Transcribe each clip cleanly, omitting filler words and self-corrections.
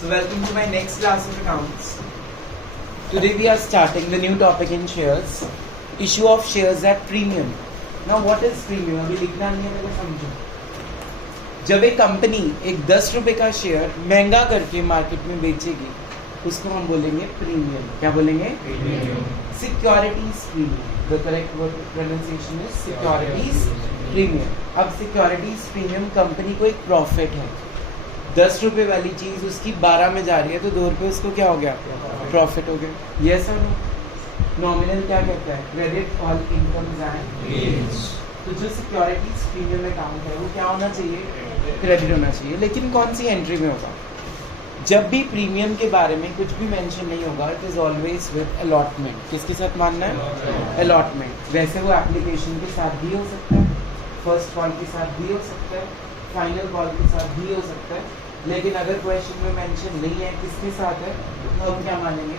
So welcome to my next class of accounts. Today we are starting the new topic in shares. Issue of shares at premium. Now what is premium? अभी लिखना नहीं है, पहले समझो. जब एक company एक 10 रुपए का शेयर महंगा करके मार्केट में बेचेगी, उसको हम बोलेंगे प्रीमियम. क्या बोलेंगे? Premium. Securities premium. The correct word pronunciation is securities premium. अब सिक्योरिटीज प्रीमियम कंपनी को एक प्रॉफिट है. 10 रुपए वाली चीज उसकी 12 में जा रही है, तो 2 रुपए उसको क्या हो गया? प्रॉफिट हो गया. यस और नो? नॉमिनल क्या कहता है? Credit all incomes and gains. तो जो सिक्योरिटीज प्रीमियम अकाउंट है वो क्या होना चाहिए? क्रेडिट होना चाहिए. लेकिन कौन सी एंट्री में होगा? जब भी प्रीमियम के बारे में कुछ भी मेंशन नहीं होगा, it is always with allotment. किसके साथ मानना है? अलॉटमेंट. वैसे वो एप्लीकेशन के साथ भी हो सकता है, फर्स्ट कॉल के साथ भी हो सकता है, फाइनल कॉल के साथ भी हो सकता है. लेकिन अगर क्वेश्चन में मेंशन नहीं है किसके साथ है, तो हम क्या मानेंगे?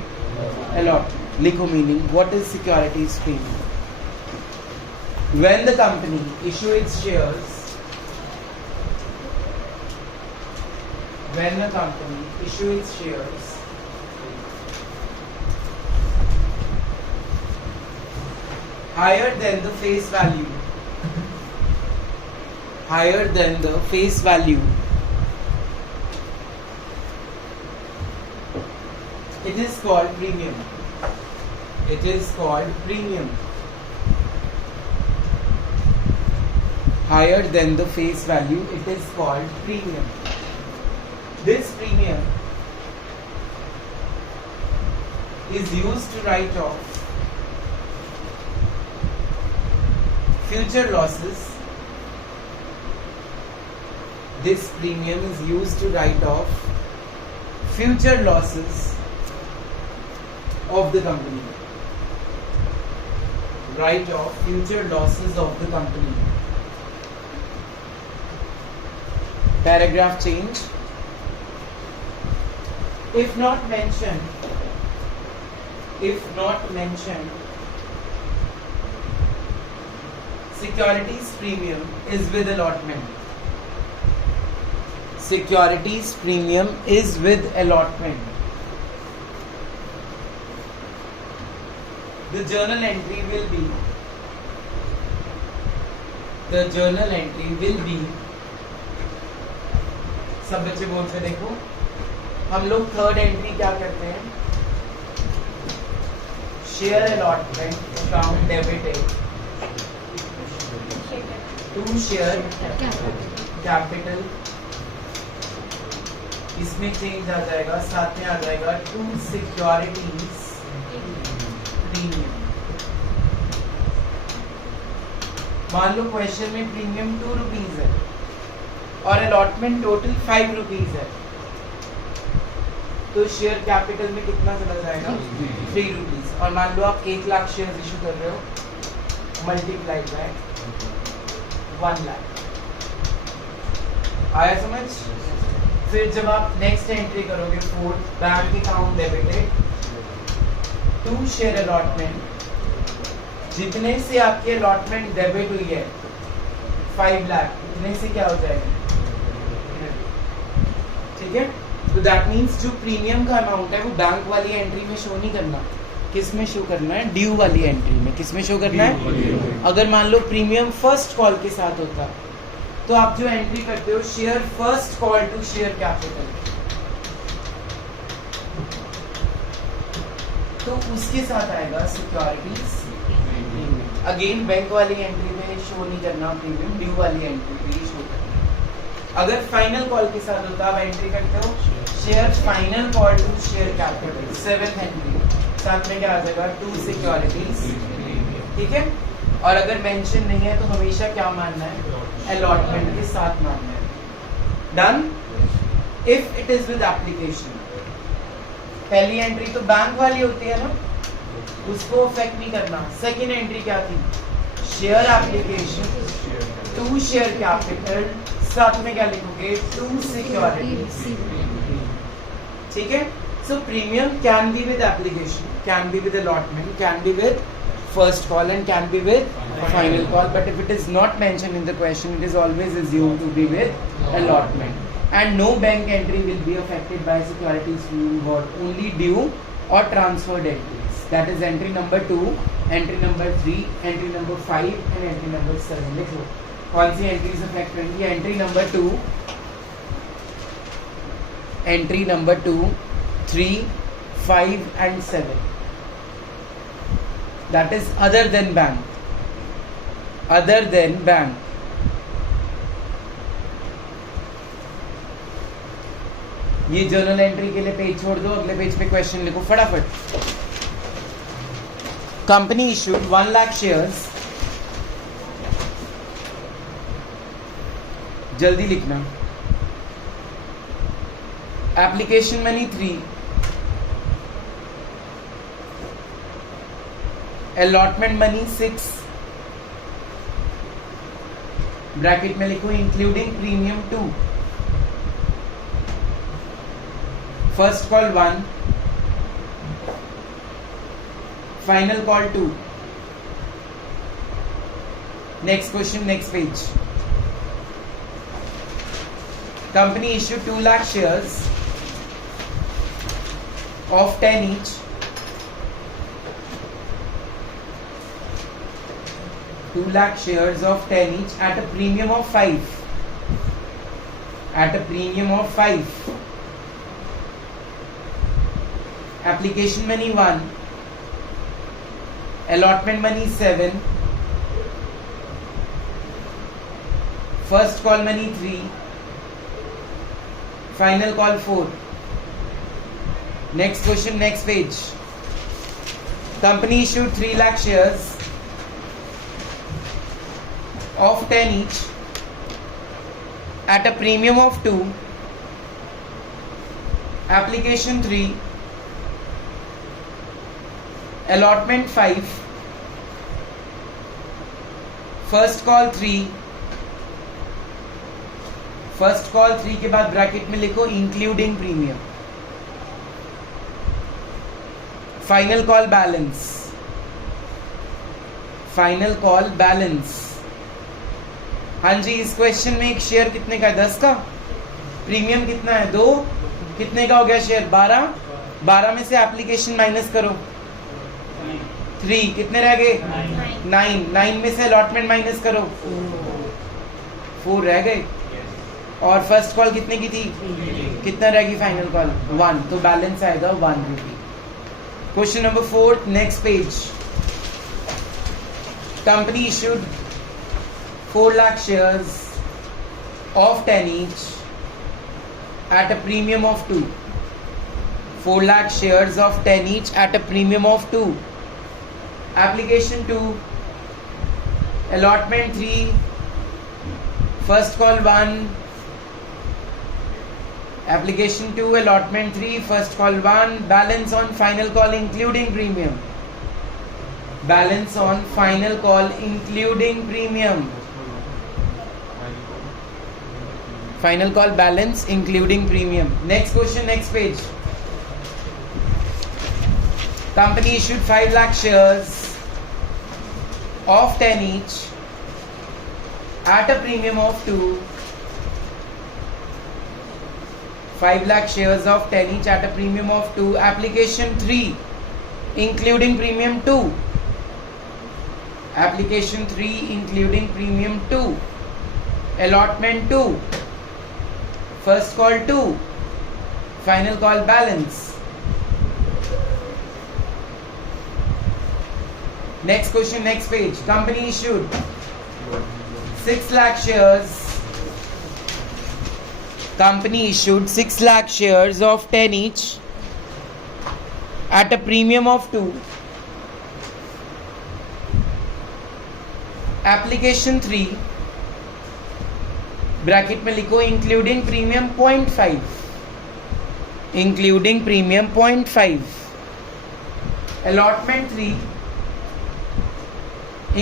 अलॉटमेंट. लिखो meaning. What is securities premium? When the company issue its shares, when the company issue its shares, higher than the face value, higher than the face value, it is called premium. It is called premium. Higher than the face value, it is called premium. This premium is used to write off future losses. This premium is used to write off future losses of the company. Write off future losses of the company. Paragraph change. If not mentioned, securities premium is with allotment. Securities premium is with allotment. The journal entry will be सब बच्चे बोल के देखो. हम लोग third entry क्या करते हैं? Share allotment account debited to share capital. इसमें चेंज आ जाएगा, साथ में आ जाएगा टू सिक्योरिटीज प्रीमियम. मान लो क्वेश्चन में प्रीमियम 2 रुपीज है और अलॉटमेंट टोटल 5 रुपीज है, तो शेयर कैपिटल में कितना चला जाएगा? 3 रुपीज. और मान लो आप 1 लाख शेयर इशू कर रहे हो, मल्टीप्लाइड बाय 1 लाख. आया समझ? फिर जब आप नेक्स्ट एंट्री करोगे, fourth, bank account debited to share allotment. जितने से आपकी अलॉटमेंट डेबिट हुई है 5 लाख, उतने से क्या हो जाएगा? ठीक है. तो दैट मीन्स जो प्रीमियम का अमाउंट है वो बैंक वाली एंट्री में शो नहीं करना. किस में शो करना है? ड्यू वाली एंट्री में. किस में शो करना है? अगर मान लो प्रीमियम फर्स्ट कॉल के साथ होता, तो आप जो एंट्री करते हो share first call to share capital, तो उसके साथ आएगा सिक्योरिटीज. अगेन बैंक वाली एंट्री में शो नहीं करना प्रीमियम, ड्यू वाली एंट्री में ही शो करना. अगर फाइनल कॉल के साथ होता, आप एंट्री करते हो share final call to share capital, 7th entry, साथ में क्या आ जाएगा? To securities. ठीक है. और अगर मेंशन नहीं है तो हमेशा क्या मानना है? अलॉटमेंट के साथ मानना है. Done. If it is with application, पहली एंट्री तो बैंक वाली होती है ना, उसको अफेक्ट नहीं करना. सेकेंड एंट्री क्या थी? Share application to share capital, साथ में क्या लिखोगे? To securities. ठीक है. So premium can be with application, can be with allotment, can be with first call and can be with final call, but if it is not mentioned in the question, it is always assumed to be with allotment. and no bank entry will be affected by securities rule, only due or transferred entries. That is entry number 2, entry number 3, entry number 5 and entry number 7. देखो कौन सी entries affect करेंगी. Entry number 2, entry number 2, 3, 5 and 7. That is other than bank. Other than bank. ये journal entry के लिए page छोड़ दो, अगले page पे क्वेश्चन लिखो फटाफट. Company issued 1 lakh shares. जल्दी लिखना. Application money 3, allotment money 6, bracket में लिखो including premium 2. First call 1, final call 2. Next question, next page. Company issued 2 lakh shares of 10 each. 2 lakh shares of 10 each at a premium of 5. At a premium of 5. Application money 1. Allotment money 7. First call money 3. Final call 4. Next question, next page. Company issued 3 lakh shares of 10 each at a premium of 2. Application 3. Allotment 5. First call 3. First call 3 के बाद bracket में लिखो including premium. Final call balance. Final call balance. हाँ जी, इस question में एक share कितने का है? 10 का. प्रीमियम कितना है? 2. कितने का हो गया शेयर? 12. 12 में से एप्लीकेशन माइनस करो. 3. कितने रह गए? 9. 9 में से अलॉटमेंट माइनस करो. 4 रह गए. और फर्स्ट कॉल कितने की थी? कितना रहेगी फाइनल कॉल? 1. तो बैलेंस आएगा 1 rupee. Question number 4, next page. Company issued 4 lakh shares of 10 each at a premium of 2. 4 lakh shares of 10 each at a premium of 2. Application 2. Allotment 3. First call 1. Application 2. Allotment 3. First call 1. Balance on final call including premium. Balance on final call including premium. Final call balance including premium. Next question, next page. Company issued 5 lakh shares of 10 each at a premium of 2. 5 lakh shares of 10 each at a premium of 2. Application 3 including premium 2. Application 3 including premium 2. Allotment 2. First call 2. Final call balance. Next question, next page. Company issued 6 lakh shares. Company issued 6 lakh shares of 10 each at a premium of 2. Application 3. Bracket में लिखो including premium 0.5. Including premium 0.5. Allotment 3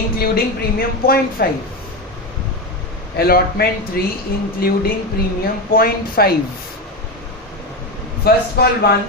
including premium 0.5. Allotment 3 including premium 0.5. First call 1.